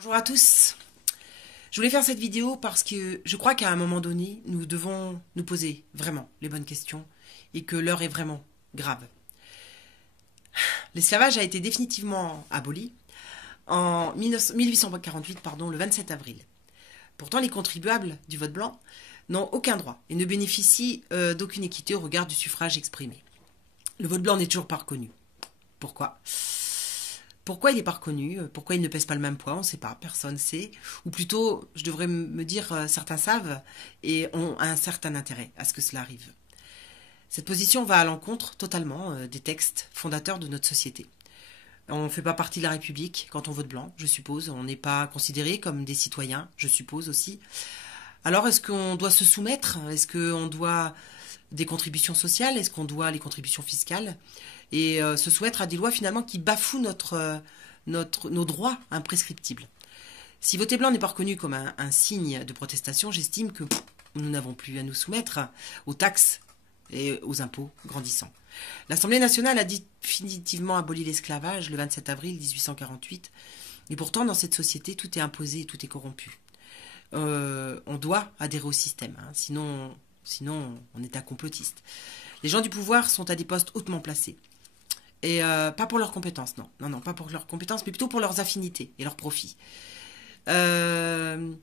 Bonjour à tous. Je voulais faire cette vidéo parce que je crois qu'à un moment donné, nous devons nous poser vraiment les bonnes questions et que l'heure est vraiment grave. L'esclavage a été définitivement aboli en 1848, le 27 avril. Pourtant, les contribuables du vote blanc n'ont aucun droit et ne bénéficient d'aucune équité au regard du suffrage exprimé. Le vote blanc n'est toujours pas reconnu. Pourquoi ? Pourquoi il n'est pas reconnu? Pourquoi il ne pèse pas le même poids? On ne sait pas, personne ne sait. Ou plutôt, je devrais me dire, certains savent et ont un certain intérêt à ce que cela arrive. Cette position va à l'encontre totalement des textes fondateurs de notre société. On ne fait pas partie de la République quand on vote blanc, je suppose. On n'est pas considéré comme des citoyens, je suppose aussi. Alors, est-ce qu'on doit se soumettre? Est-ce qu'on doit des contributions sociales? Est-ce qu'on doit les contributions fiscales? Et se soumettre à des lois finalement qui bafouent nos droits imprescriptibles. Si voter blanc n'est pas reconnu comme un signe de protestation, j'estime que nous n'avons plus à nous soumettre aux taxes et aux impôts grandissants. L'Assemblée nationale a définitivement aboli l'esclavage le 27 avril 1848, et pourtant dans cette société tout est imposé et tout est corrompu. On doit adhérer au système, hein, sinon on est un complotiste. Les gens du pouvoir sont à des postes hautement placés. Et pas pour leurs compétences, non, pas pour leurs compétences, mais plutôt pour leurs affinités et leurs profits. Ils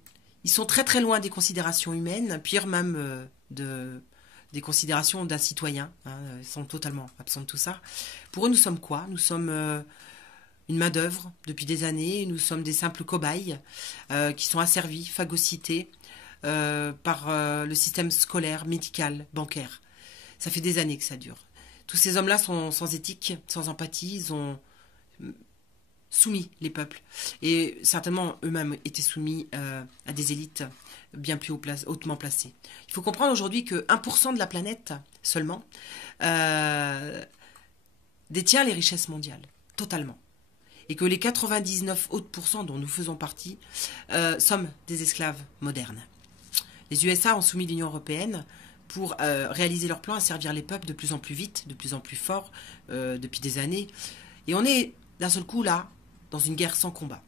sont très très loin des considérations humaines, pire même des considérations d'un citoyen. Hein, ils sont totalement absents de tout ça. Pour eux, nous sommes quoi? Nous sommes une main-d'œuvre depuis des années. Nous sommes des simples cobayes qui sont asservis, phagocytés par le système scolaire, médical, bancaire. Ça fait des années que ça dure. Tous ces hommes-là sont sans éthique, sans empathie, ils ont soumis les peuples. Et certainement, eux-mêmes étaient soumis à des élites bien plus hautement placées. Il faut comprendre aujourd'hui que 1% de la planète, seulement, détient les richesses mondiales, totalement. Et que les 99 autres pourcents dont nous faisons partie sommes des esclaves modernes. Les USA ont soumis l'Union européenne pour réaliser leur plan à servir les peuples de plus en plus vite, de plus en plus fort, depuis des années. Et on est d'un seul coup là, dans une guerre sans combat.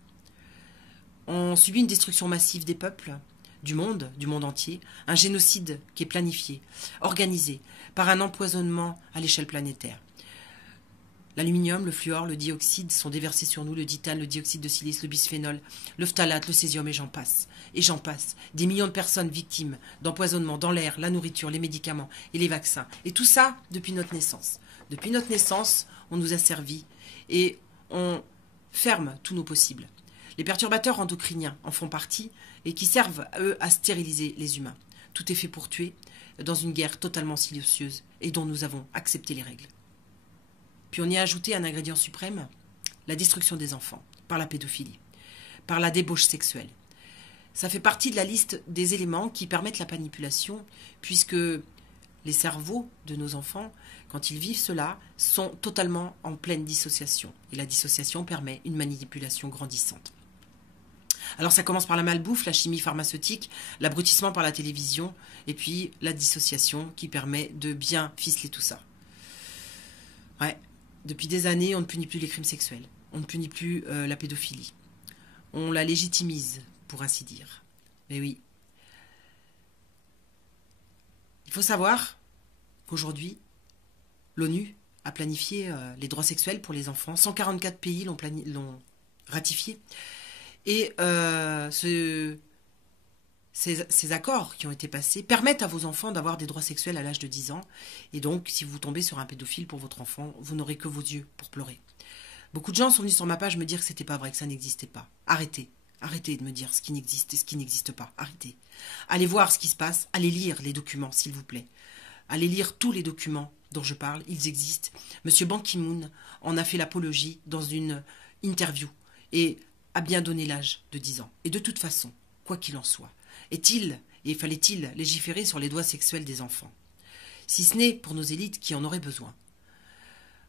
On subit une destruction massive des peuples, du monde entier, un génocide qui est planifié, organisé, par un empoisonnement à l'échelle planétaire. L'aluminium, le fluor, le dioxyde sont déversés sur nous, le titane, le dioxyde de silice, le bisphénol, le phtalate, le césium et j'en passe. Et j'en passe. Des millions de personnes victimes d'empoisonnement dans l'air, la nourriture, les médicaments et les vaccins. Et tout ça depuis notre naissance. Depuis notre naissance, on nous a servi et on ferme tous nos possibles. Les perturbateurs endocriniens en font partie et qui servent, eux, à stériliser les humains. Tout est fait pour tuer dans une guerre totalement silencieuse et dont nous avons accepté les règles. Puis on y a ajouté un ingrédient suprême, la destruction des enfants, par la pédophilie, par la débauche sexuelle. Ça fait partie de la liste des éléments qui permettent la manipulation, puisque les cerveaux de nos enfants, quand ils vivent cela, sont totalement en pleine dissociation. Et la dissociation permet une manipulation grandissante. Alors ça commence par la malbouffe, la chimie pharmaceutique, l'abrutissement par la télévision, et puis la dissociation qui permet de bien ficeler tout ça. Ouais. Depuis des années, on ne punit plus les crimes sexuels. On ne punit plus la pédophilie. On la légitimise, pour ainsi dire. Mais oui. Il faut savoir qu'aujourd'hui, l'ONU a planifié les droits sexuels pour les enfants. 144 pays l'ont ratifié. Et ces accords qui ont été passés permettent à vos enfants d'avoir des droits sexuels à l'âge de 10 ans. Et donc, si vous tombez sur un pédophile pour votre enfant, vous n'aurez que vos yeux pour pleurer. Beaucoup de gens sont venus sur ma page me dire que c'était pas vrai, que ça n'existait pas. Arrêtez. Arrêtez de me dire ce qui n'existe et ce qui n'existe pas. Arrêtez. Allez voir ce qui se passe. Allez lire les documents, s'il vous plaît. Allez lire tous les documents dont je parle. Ils existent. Monsieur Ban Ki-moon en a fait l'apologie dans une interview et a bien donné l'âge de 10 ans. Et de toute façon, quoi qu'il en soit, fallait-il légiférer sur les droits sexuels des enfants? Si ce n'est pour nos élites qui en auraient besoin.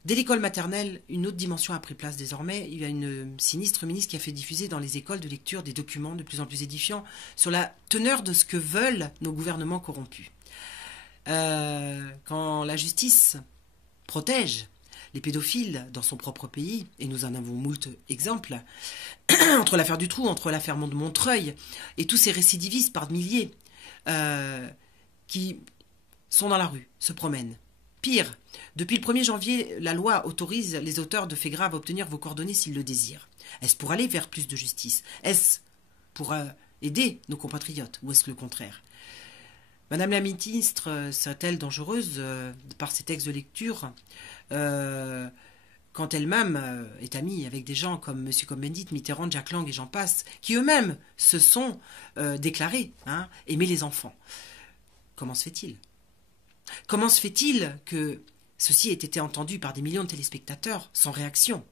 Dès l'école maternelle, une autre dimension a pris place désormais. Il y a une sinistre ministre qui a fait diffuser dans les écoles de lecture des documents de plus en plus édifiants sur la teneur de ce que veulent nos gouvernements corrompus. Quand la justice protège, les pédophiles dans son propre pays, et nous en avons moult exemples, entre l'affaire Dutroux, entre l'affaire de Montreuil, et tous ces récidivistes par milliers qui sont dans la rue, se promènent. Pire, depuis le 1er janvier, la loi autorise les auteurs de faits graves à obtenir vos coordonnées s'ils le désirent. Est-ce pour aller vers plus de justice? Est-ce pour aider nos compatriotes? Ou est-ce le contraire? Madame la ministre serait-elle dangereuse par ses textes de lecture quand elle-même est amie avec des gens comme M. Cohn-Bendit, Mitterrand, Jack Lang et j'en passe, qui eux-mêmes se sont déclarés aimer les enfants? Comment se fait-il? Comment se fait-il que ceci ait été entendu par des millions de téléspectateurs sans réaction?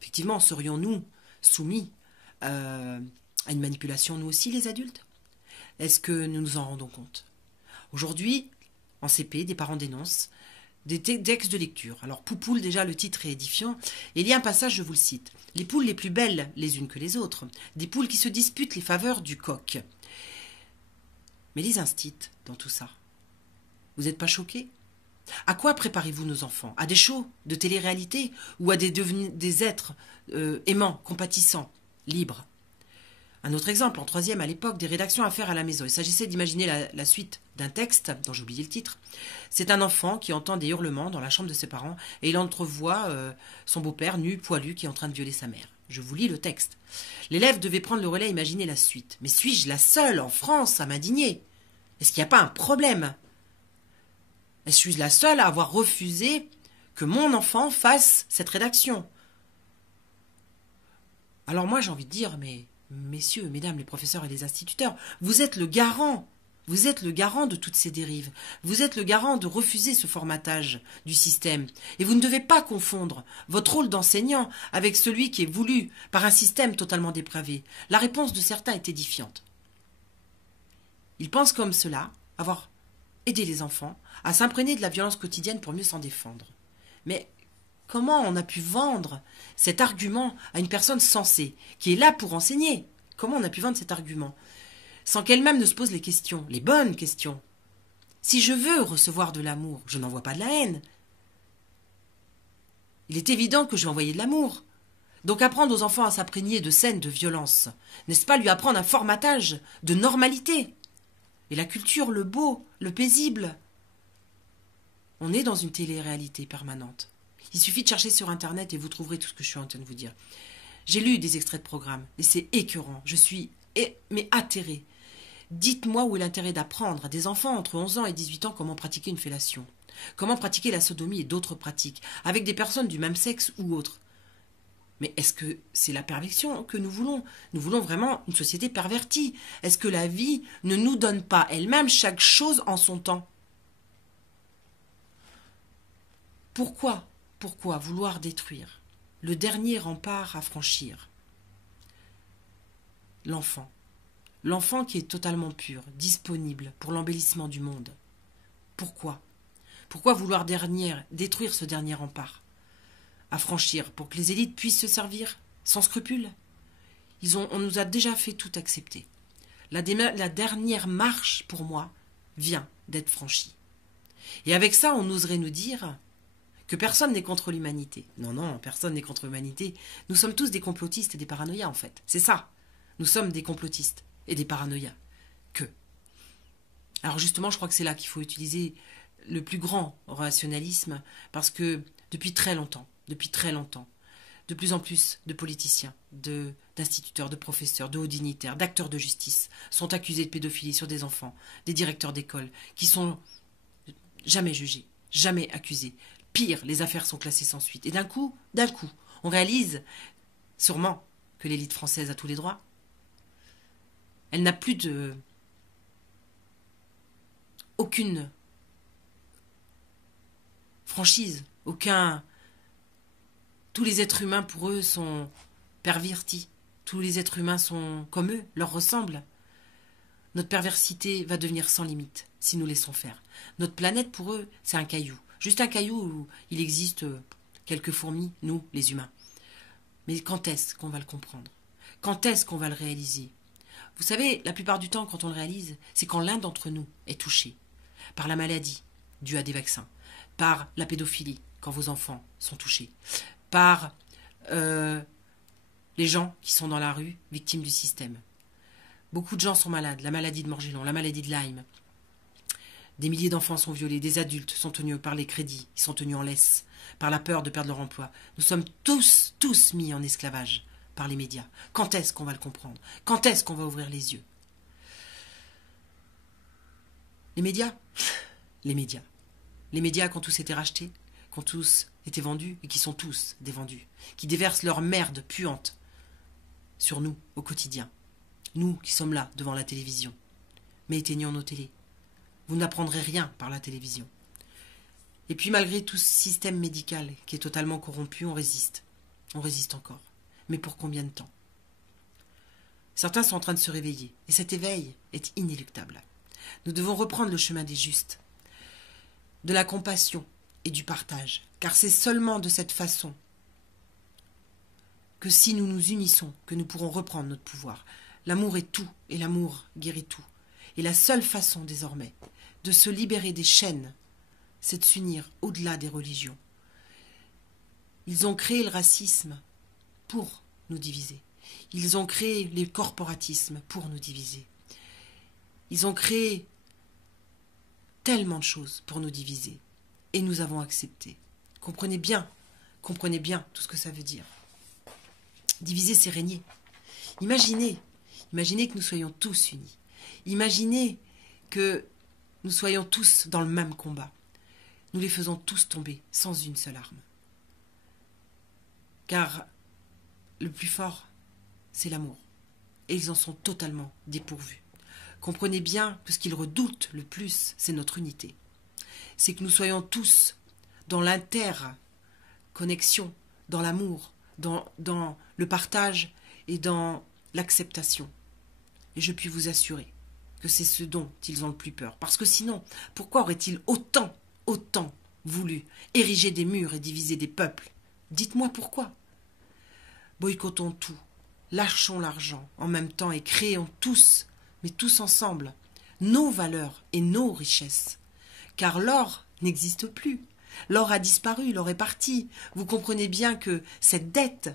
Effectivement, serions-nous soumis à une manipulation, nous aussi, les adultes? Est-ce que nous nous en rendons compte? Aujourd'hui, en CP, des parents dénoncent des textes de lecture. Alors, Poupoule, déjà, le titre est édifiant. Et il y a un passage, je vous le cite. Les poules les plus belles les unes que les autres. Des poules qui se disputent les faveurs du coq. Mais les instits dans tout ça. Vous n'êtes pas choqués? À quoi préparez-vous nos enfants? À des shows de télé-réalité ou à des êtres aimants, compatissants, libres? Un autre exemple, en 3e à l'époque, des rédactions à faire à la maison. Il s'agissait d'imaginer la suite d'un texte, dont j'ai oublié le titre. C'est un enfant qui entend des hurlements dans la chambre de ses parents et il entrevoit son beau-père nu, poilu, qui est en train de violer sa mère. Je vous lis le texte. L'élève devait prendre le relais et imaginer la suite. Mais suis-je la seule en France à m'indigner? Est-ce qu'il n'y a pas un problème? Est-ce que je suis la seule à avoir refusé que mon enfant fasse cette rédaction? Alors moi j'ai envie de dire, mais messieurs, mesdames, les professeurs et les instituteurs, vous êtes le garant de toutes ces dérives. Vous êtes le garant de refuser ce formatage du système. Et vous ne devez pas confondre votre rôle d'enseignant avec celui qui est voulu par un système totalement dépravé. La réponse de certains est édifiante. Ils pensent comme cela avoir aidé les enfants à s'imprégner de la violence quotidienne pour mieux s'en défendre. Mais comment on a pu vendre cet argument à une personne sensée, qui est là pour enseigner? Comment on a pu vendre cet argument sans qu'elle-même ne se pose les questions, les bonnes questions? Si je veux recevoir de l'amour, je n'envoie pas de la haine. Il est évident que je vais envoyer de l'amour. Donc apprendre aux enfants à s'imprégner de scènes de violence, n'est-ce pas lui apprendre un formatage de normalité? Et la culture, le beau, le paisible. On est dans une télé-réalité permanente. Il suffit de chercher sur Internet et vous trouverez tout ce que je suis en train de vous dire. J'ai lu des extraits de programmes et c'est écœurant. Je suis atterrée. Dites-moi où est l'intérêt d'apprendre à des enfants entre 11 ans et 18 ans comment pratiquer une fellation, comment pratiquer la sodomie et d'autres pratiques, avec des personnes du même sexe ou autres. Mais est-ce que c'est la perversion que nous voulons? Nous voulons vraiment une société pervertie. Est-ce que la vie ne nous donne pas elle-même chaque chose en son temps? Pourquoi vouloir détruire le dernier rempart à franchir? L'enfant. L'enfant qui est totalement pur, disponible pour l'embellissement du monde. Pourquoi vouloir détruire ce dernier rempart à franchir pour que les élites puissent se servir sans scrupule? On nous a déjà fait tout accepter. La dernière marche, pour moi, vient d'être franchie. Et avec ça, on oserait nous dire que personne n'est contre l'humanité. Non, personne n'est contre l'humanité. Nous sommes tous des complotistes et des paranoïas, en fait. C'est ça. Nous sommes des complotistes et des paranoïas. Alors justement, je crois que c'est là qu'il faut utiliser le plus grand rationalisme, parce que depuis très longtemps, de plus en plus de politiciens, d'instituteurs, de professeurs, de hauts dignitaires, d'acteurs de justice sont accusés de pédophilie sur des enfants, des directeurs d'école, qui sont jamais jugés, jamais accusés. Pire, les affaires sont classées sans suite. Et d'un coup, on réalise sûrement que l'élite française a tous les droits. Elle n'a plus aucune franchise, tous les êtres humains pour eux sont pervertis. Tous les êtres humains sont comme eux, leur ressemblent. Notre perversité va devenir sans limite si nous laissons faire. Notre planète pour eux, c'est un caillou. Juste un caillou où il existe quelques fourmis, nous, les humains. Mais quand est-ce qu'on va le comprendre? Quand est-ce qu'on va le réaliser? Vous savez, la plupart du temps, quand on le réalise, c'est quand l'un d'entre nous est touché par la maladie due à des vaccins, par la pédophilie, quand vos enfants sont touchés, par les gens qui sont dans la rue, victimes du système. Beaucoup de gens sont malades, la maladie de Morgellon, la maladie de Lyme. Des milliers d'enfants sont violés, des adultes sont tenus par les crédits, ils sont tenus en laisse, par la peur de perdre leur emploi. Nous sommes tous mis en esclavage par les médias. Quand est-ce qu'on va le comprendre? Quand est-ce qu'on va ouvrir les yeux? Les médias, les médias qui ont tous été rachetés, qui ont tous été vendus et qui sont tous des vendus, qui déversent leur merde puante sur nous au quotidien. Nous qui sommes là devant la télévision. Mais éteignons nos télés. Vous n'apprendrez rien par la télévision. Et puis malgré tout ce système médical qui est totalement corrompu, on résiste. On résiste encore. Mais pour combien de temps? Certains sont en train de se réveiller. Et cet éveil est inéluctable. Nous devons reprendre le chemin des justes, de la compassion et du partage. Car c'est seulement de cette façon que si nous nous unissons, que nous pourrons reprendre notre pouvoir. L'amour est tout, et l'amour guérit tout. Et la seule façon désormais de se libérer des chaînes, c'est de s'unir au-delà des religions. Ils ont créé le racisme pour nous diviser. Ils ont créé les corporatismes pour nous diviser. Ils ont créé tellement de choses pour nous diviser. Et nous avons accepté. Comprenez bien tout ce que ça veut dire. Diviser, c'est régner. Imaginez que nous soyons tous unis. Imaginez que nous soyons tous dans le même combat. Nous les faisons tous tomber sans une seule arme. Car le plus fort, c'est l'amour. Et ils en sont totalement dépourvus. Comprenez bien que ce qu'ils redoutent le plus, c'est notre unité. C'est que nous soyons tous dans l'interconnexion, dans l'amour, dans le partage et dans l'acceptation. Et je puis vous assurer que c'est ce dont ils ont le plus peur. Parce que sinon, pourquoi auraient-ils autant voulu ériger des murs et diviser des peuples? Dites-moi pourquoi. Boycottons tout, lâchons l'argent en même temps et créons tous, mais tous ensemble, nos valeurs et nos richesses. Car l'or n'existe plus. L'or a disparu, l'or est parti. Vous comprenez bien que cette dette,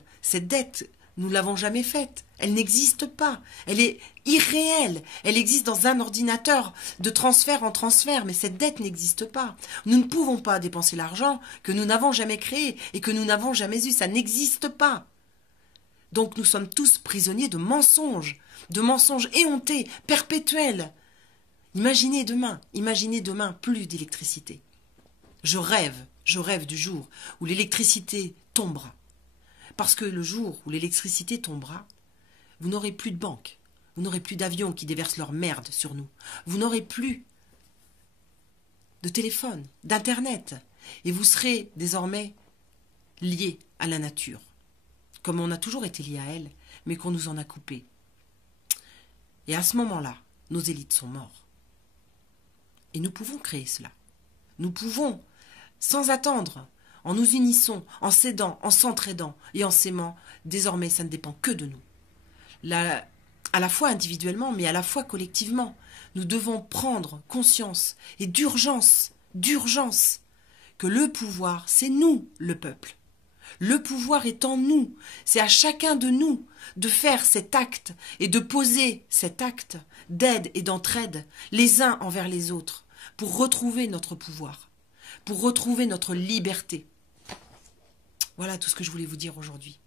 nous ne l'avons jamais faite. Elle n'existe pas. Elle est irréelle. Elle existe dans un ordinateur de transfert en transfert, mais cette dette n'existe pas. Nous ne pouvons pas dépenser l'argent que nous n'avons jamais créé et que nous n'avons jamais eu. Ça n'existe pas. Donc nous sommes tous prisonniers de mensonges éhontés, perpétuels. Imaginez demain plus d'électricité. Je rêve du jour où l'électricité tombera. Parce que le jour où l'électricité tombera, vous n'aurez plus de banques, vous n'aurez plus d'avions qui déversent leur merde sur nous, vous n'aurez plus de téléphone, d'internet, et vous serez désormais liés à la nature, comme on a toujours été liés à elle, mais qu'on nous en a coupés. Et à ce moment-là, nos élites sont mortes. Et nous pouvons créer cela. Nous pouvons, sans attendre, en nous unissant, en s'aidant, en s'entraidant et en s'aimant, désormais ça ne dépend que de nous. À la fois individuellement, mais à la fois collectivement, nous devons prendre conscience et d'urgence, que le pouvoir, c'est nous, le peuple. Le pouvoir est en nous, c'est à chacun de nous de faire cet acte et de poser cet acte d'aide et d'entraide les uns envers les autres pour retrouver notre pouvoir, pour retrouver notre liberté. Voilà tout ce que je voulais vous dire aujourd'hui.